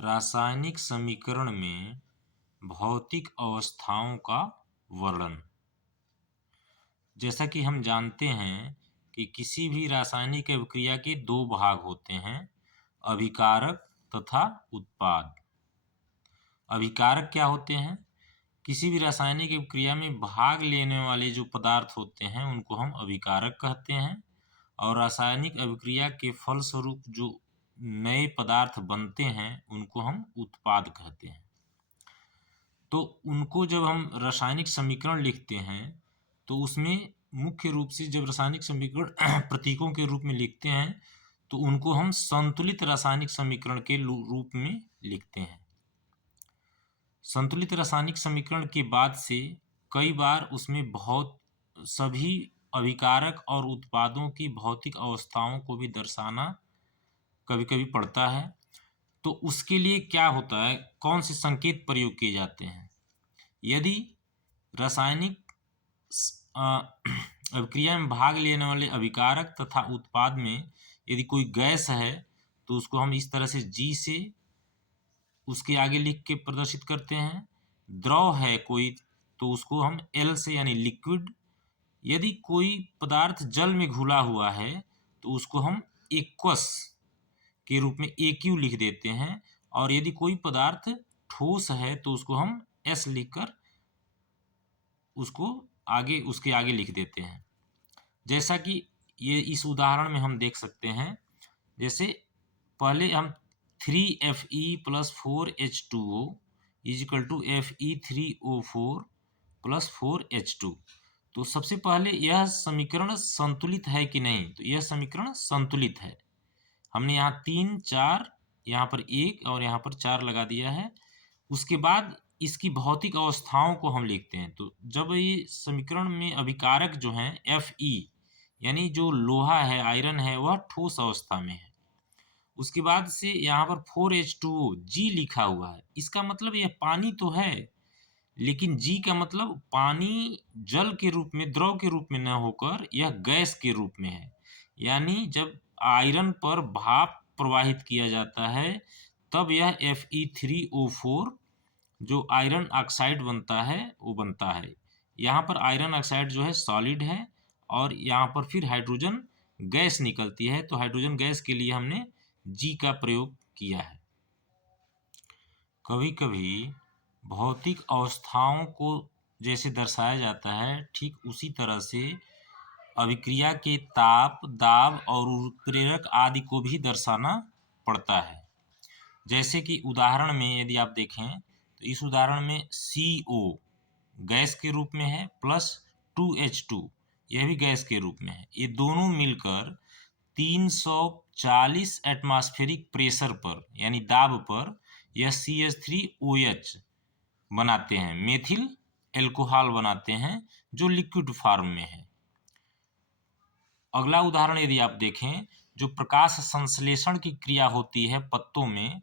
रासायनिक समीकरण में भौतिक अवस्थाओं का वर्णन। जैसा कि हम जानते हैं कि किसी भी रासायनिक अभिक्रिया के दो भाग होते हैं, अभिकारक तथा उत्पाद। अभिकारक क्या होते हैं? किसी भी रासायनिक अभिक्रिया में भाग लेने वाले जो पदार्थ होते हैं उनको हम अभिकारक कहते हैं, और रासायनिक अभिक्रिया के फलस्वरूप जो नए पदार्थ बनते हैं उनको हम उत्पाद कहते हैं। तो उनको जब हम रासायनिक समीकरण लिखते हैं तो उसमें मुख्य रूप से जब रासायनिक समीकरण प्रतीकों के रूप में लिखते हैं तो उनको हम संतुलित रासायनिक समीकरण के रूप में लिखते हैं। संतुलित रासायनिक समीकरण के बाद से कई बार उसमें बहुत सभी अभिकारक और उत्पादों की भौतिक अवस्थाओं को भी दर्शाना कभी कभी पड़ता है। तो उसके लिए क्या होता है, कौन से संकेत प्रयोग किए जाते हैं? यदि रासायनिक अभिक्रिया में भाग लेने वाले अभिकारक तथा उत्पाद में यदि कोई गैस है तो उसको हम इस तरह से G से उसके आगे लिख के प्रदर्शित करते हैं। द्रव है कोई तो उसको हम L से यानी लिक्विड। यदि कोई पदार्थ जल में घुला हुआ है तो उसको हम एक्वस के रूप में AQ लिख देते हैं, और यदि कोई पदार्थ ठोस है तो उसको हम S लिखकर उसको आगे उसके आगे लिख देते हैं। जैसा कि ये इस उदाहरण में हम देख सकते हैं, जैसे पहले हम 3Fe + 4H2O = Fe3O4 + 4H2। तो सबसे पहले यह समीकरण संतुलित है कि नहीं, तो यह समीकरण संतुलित है। हमने यहाँ 3 4 यहाँ पर 1 और यहाँ पर 4 लगा दिया है। उसके बाद इसकी भौतिक अवस्थाओं को हम लिखते हैं। तो जब ये समीकरण में अभिकारक जो हैं Fe यानी जो लोहा है, आयरन है, वह ठोस अवस्था में है। उसके बाद से यहाँ पर 4H2O G लिखा हुआ है, इसका मतलब यह पानी तो है, लेकिन G का मतलब पानी जल के रूप में, द्रव के रूप में न होकर यह गैस के रूप में है। यानी जब आयरन पर भाप प्रवाहित किया जाता है तब यह Fe3O4 जो आयरन ऑक्साइड बनता है वो बनता है। यहाँ पर आयरन ऑक्साइड जो है सॉलिड है और यहाँ पर फिर हाइड्रोजन गैस निकलती है, तो हाइड्रोजन गैस के लिए हमने G का प्रयोग किया है। कभी कभी भौतिक अवस्थाओं को जैसे दर्शाया जाता है ठीक उसी तरह से अभिक्रिया के ताप, दाब और उत्प्रेरक आदि को भी दर्शाना पड़ता है। जैसे कि उदाहरण में यदि आप देखें तो इस उदाहरण में CO गैस के रूप में है प्लस 2H2 यह भी गैस के रूप में है। ये दोनों मिलकर 340 एटमॉस्फेरिक प्रेशर पर यानी दाब पर यह CH3OH बनाते हैं, मेथिल एल्कोहल बनाते हैं जो लिक्विड फॉर्म में है। अगला उदाहरण यदि आप देखें, जो प्रकाश संश्लेषण की क्रिया होती है पत्तों में,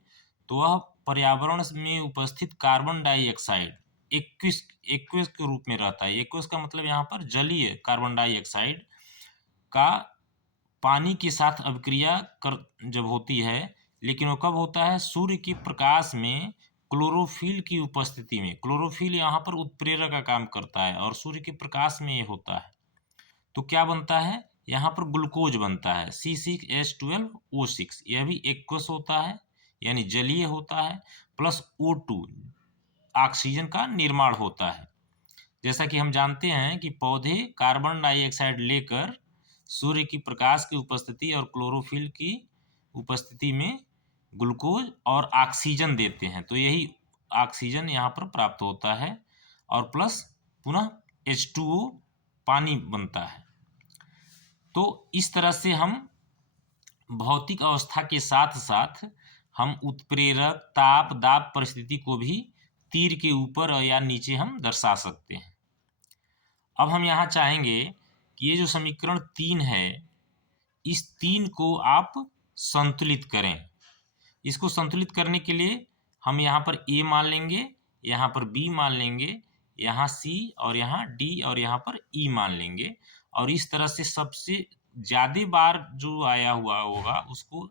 तो वह पर्यावरण में उपस्थित कार्बन डाइऑक्साइड एक्वस के रूप में रहता है। एक्वस का मतलब यहाँ पर जलीय कार्बन डाइऑक्साइड का पानी के साथ अभिक्रिया कर जब होती है, लेकिन वो कब होता है? सूर्य के प्रकाश में क्लोरोफिल की उपस्थिति में। क्लोरोफिल यहाँ पर उत्प्रेरक का काम करता है और सूर्य के प्रकाश में ये होता है। तो क्या बनता है? यहाँ पर ग्लूकोज बनता है C6H12O6, यह भी एक्वस होता है यानी जलीय होता है, प्लस O2 ऑक्सीजन का निर्माण होता है। जैसा कि हम जानते हैं कि पौधे कार्बन डाइऑक्साइड लेकर सूर्य की प्रकाश की उपस्थिति और क्लोरोफिल की उपस्थिति में ग्लूकोज और ऑक्सीजन देते हैं, तो यही ऑक्सीजन यहाँ पर प्राप्त होता है और प्लस पुनः H2O पानी बनता है। तो इस तरह से हम भौतिक अवस्था के साथ साथ हम उत्प्रेरक, ताप, दाब परिस्थिति को भी तीर के ऊपर या नीचे हम दर्शा सकते हैं। अब हम यहाँ चाहेंगे कि ये जो समीकरण 3 है, इस 3 को आप संतुलित करें। इसको संतुलित करने के लिए हम यहाँ पर A मान लेंगे, यहाँ पर B मान लेंगे, यहाँ C और यहाँ D और यहाँ पर E मान लेंगे, और इस तरह से सबसे ज़्यादा बार जो आया हुआ होगा उसको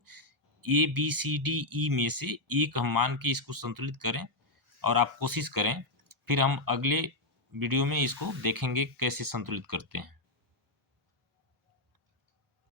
A B C D E में से एक हम मान के इसको संतुलित करें और आप कोशिश करें। फिर हम अगले वीडियो में इसको देखेंगे कैसे संतुलित करते हैं।